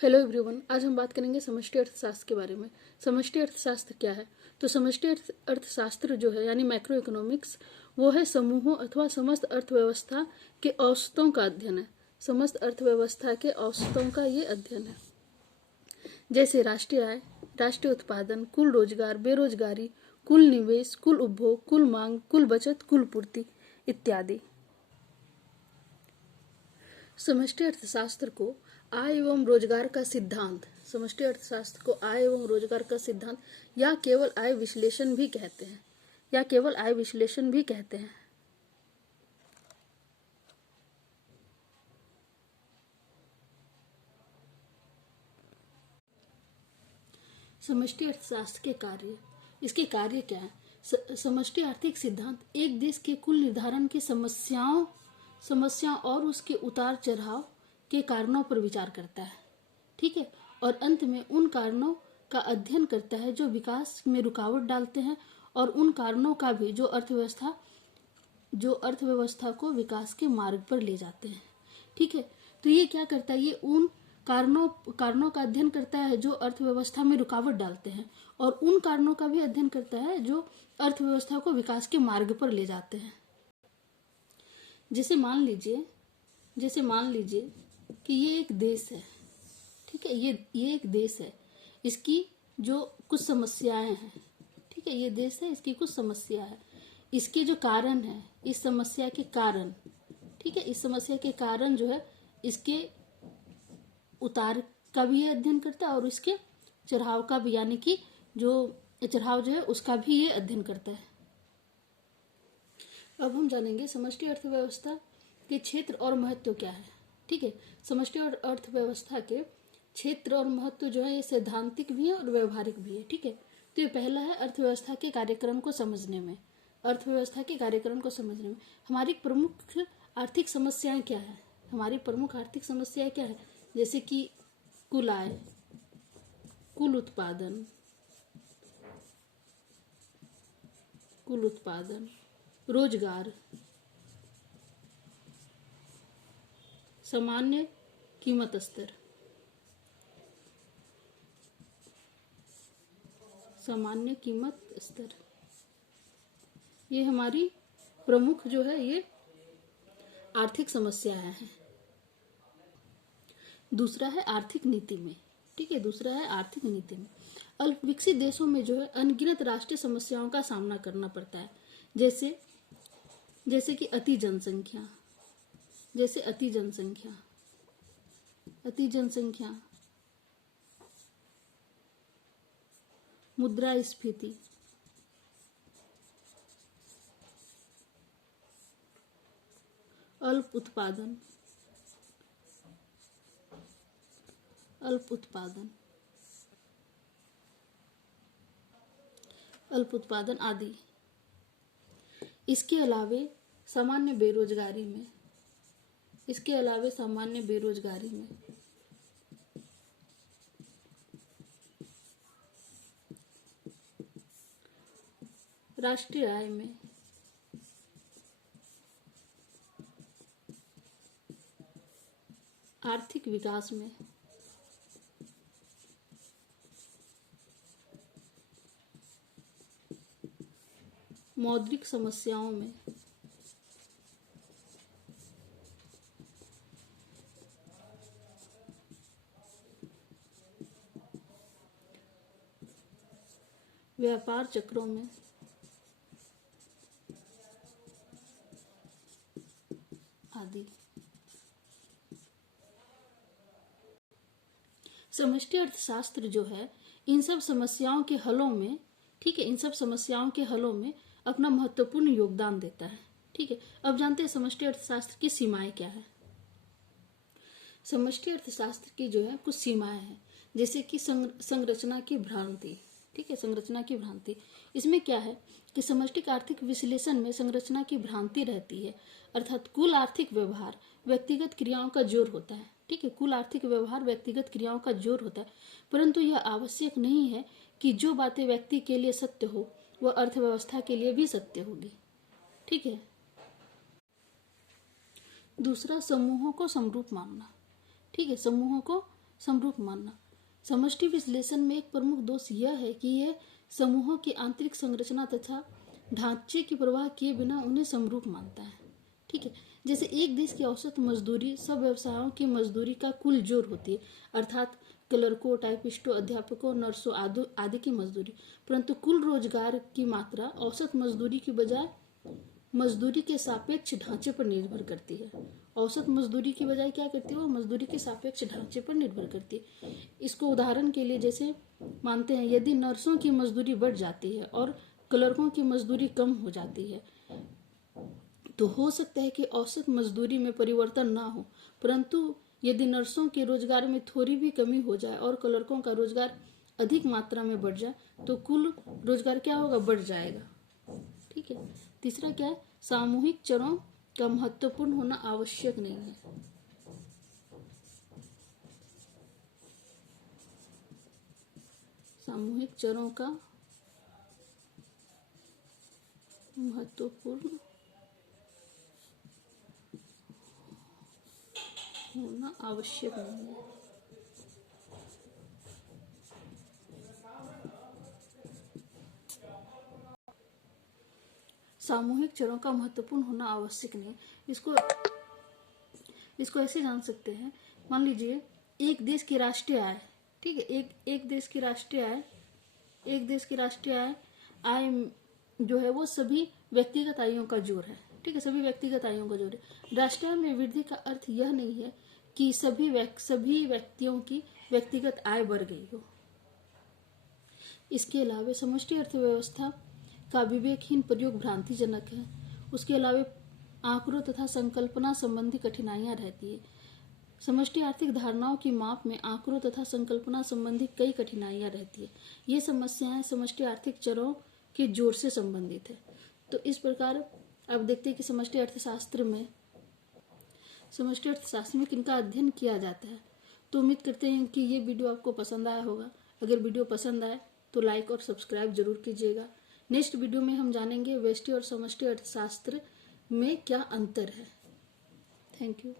Hello everyone, आज हम बात करेंगे समष्टि अर्थशास्त्र के बारे में। समष्टि अर्थशास्त्र क्या है? तो समष्टि अर्थशास्त्र जो है यानी मैक्रो इकोनॉमिक्स, वो है समूहों अथवा समस्त अर्थव्यवस्था के औसतों का अध्ययन है। समस्त अर्थव्यवस्था के औसतों का ये अध्ययन है। जैसे राष्ट्रीय आय, राष्ट्रीय उत्पादन, कुल रोजगार, बेरोजगारी, कुल निवेश, कुल उपभोग, कुल मांग, कुल बचत, कुल पूर्ति इत्यादि। समष्टि अर्थशास्त्र को आय एवं रोजगार का सिद्धांत, समष्टि अर्थशास्त्र को आय एवं रोजगार का सिद्धांत या केवल आय विश्लेषण भी कहते हैं, समष्टि अर्थशास्त्र के कार्य, इसके कार्य क्या है? समष्टि आर्थिक सिद्धांत एक देश के कुल निर्धारण की समस्याओं और उसके उतार चढ़ाव के कारणों पर विचार करता है, ठीक है, और अंत में उन कारणों का अध्ययन करता है जो विकास में रुकावट डालते हैं और उन कारणों का भी जो अर्थव्यवस्था को विकास के मार्ग पर ले जाते हैं, ठीक है। तो ये क्या करता है? ये उन कारणों का अध्ययन करता है जो अर्थव्यवस्था में रुकावट डालते हैं और उन कारणों का भी अध्ययन करता है जो अर्थव्यवस्था को विकास के मार्ग पर ले जाते हैं। जैसे मान लीजिए कि ये एक देश है, ठीक है, ये एक देश है, इसकी जो कुछ समस्याएं हैं, ठीक है, ये देश है, इसकी कुछ समस्या है, इसके जो कारण है, इस समस्या के कारण, ठीक है, इस समस्या के कारण जो है इसके उतार का भी ये अध्ययन करता है और इसके चढ़ाव का भी, यानी कि जो चढ़ाव जो है उसका भी ये अध्ययन करता है। अब हम जानेंगे समष्टि अर्थव्यवस्था के क्षेत्र और महत्व क्या है, ठीक है। समष्टि और अर्थव्यवस्था के क्षेत्र और महत्व जो है ये सैद्धांतिक भी है और व्यवहारिक भी है, ठीक है। तो ये पहला है अर्थव्यवस्था के कार्यक्रम को समझने में। हमारी प्रमुख आर्थिक समस्याएं क्या है? जैसे कि कुल आय, कुल उत्पादन, रोजगार, सामान्य कीमत स्तर, ये हमारी प्रमुख जो है ये आर्थिक समस्याएं हैं। दूसरा है आर्थिक नीति में, ठीक है, अल्प विकसित देशों में जो है अनगिनत राष्ट्रीय समस्याओं का सामना करना पड़ता है, जैसे कि अति जनसंख्या, मुद्रास्फीति, अल्प उत्पादन आदि। इसके अलावे सामान्य बेरोजगारी में राष्ट्रीय आय में आर्थिक विकास में मौद्रिक समस्याओं में व्यापार चक्रों में आदि। समष्टि अर्थशास्त्र जो है इन सब समस्याओं के हलों में, ठीक है, अपना महत्वपूर्ण योगदान देता है, ठीक है। अब जानते हैं समष्टि अर्थशास्त्र की सीमाएं क्या है। समष्टि अर्थशास्त्र की जो है कुछ सीमाएं हैं, जैसे कि संरचना की भ्रांति, ठीक है, इसमें क्या है कि समष्टिक आर्थिक विश्लेषण में संरचना की भ्रांति रहती है, अर्थात कुल आर्थिक व्यवहार व्यक्तिगत क्रियाओं का जोर होता है, ठीक है, परंतु यह आवश्यक नहीं है कि जो बातें व्यक्ति के लिए सत्य हो वह अर्थव्यवस्था के लिए भी सत्य होगी, ठीक है। दूसरा, समूहों को समरूप मानना, ठीक है, समूहों को समरूप मानना। समष्टि विश्लेषण में एक प्रमुख दोष यह है कि यह समूहों की आंतरिक संरचना तथा ढांचे की परवाह किए बिना उन्हें समरूप मानता है। ठीक है, जैसे एक देश की औसत मजदूरी सब व्यवसायों की मजदूरी का कुल जोड़ होती है, अर्थात क्लर्कों, टाइपिस्टों, अध्यापकों, नर्सों आदि की मजदूरी, परंतु कुल रोजगार की मात्रा औसत मजदूरी की बजाय मजदूरी के सापेक्ष ढांचे पर निर्भर करती है। औसत मजदूरी की बजाय क्या करती है, वो मजदूरी के सापेक्ष ढांचे पर निर्भर करती है। इसको उदाहरण के लिए जैसे मानते हैं, यदि नर्सों की मजदूरी बढ़ जाती है और क्लर्कों की मजदूरी कम हो जाती है तो हो सकता है कि औसत मजदूरी में परिवर्तन ना हो, परंतु यदि नर्सों के रोजगार में थोड़ी भी कमी हो जाए और क्लर्कों का रोजगार अधिक मात्रा में बढ़ जाए तो कुल रोजगार क्या होगा, बढ़ जाएगा। ठीक है। तीसरा क्या है, सामूहिक चरों का महत्वपूर्ण होना आवश्यक नहीं है। सामूहिक चरों का महत्वपूर्ण होना आवश्यक नहीं है। सामूहिक चरों का महत्वपूर्ण होना आवश्यक नहीं। इसको ऐसे जान सकते हैं, मान लीजिए एक देश की राष्ट्रीय आय, ठीक है, एक देश की राष्ट्रीय आय जो है वो सभी व्यक्तिगत आयों का जोड़ है। ठीक है, सभी व्यक्तिगत आयों का जोड़ है। राष्ट्रीय आय में वृद्धि का अर्थ यह नहीं है कि सभी व्यक्तियों की व्यक्तिगत आय बढ़ गई हो। इसके अलावा समष्टि अर्थव्यवस्था का विवेकहीन प्रयोग भ्रांतिजनक है। उसके अलावा आंकड़ों तथा संकल्पना संबंधी कठिनाइयां रहती है। समष्टि आर्थिक धारणाओं की माप में आंकड़ों तथा संकल्पना संबंधी कई कठिनाइयां रहती है। ये समस्याएं समष्टि आर्थिक चरों के जोड़ से संबंधित है। तो इस प्रकार अब देखते हैं कि समष्टि अर्थशास्त्र में किनका अध्ययन किया जाता है। तो उम्मीद करते हैं कि ये वीडियो आपको पसंद आया होगा। अगर वीडियो पसंद आए तो लाइक और सब्सक्राइब जरूर कीजिएगा। नेक्स्ट वीडियो में हम जानेंगे व्यष्टि और समष्टि अर्थशास्त्र में क्या अंतर है। Thank you.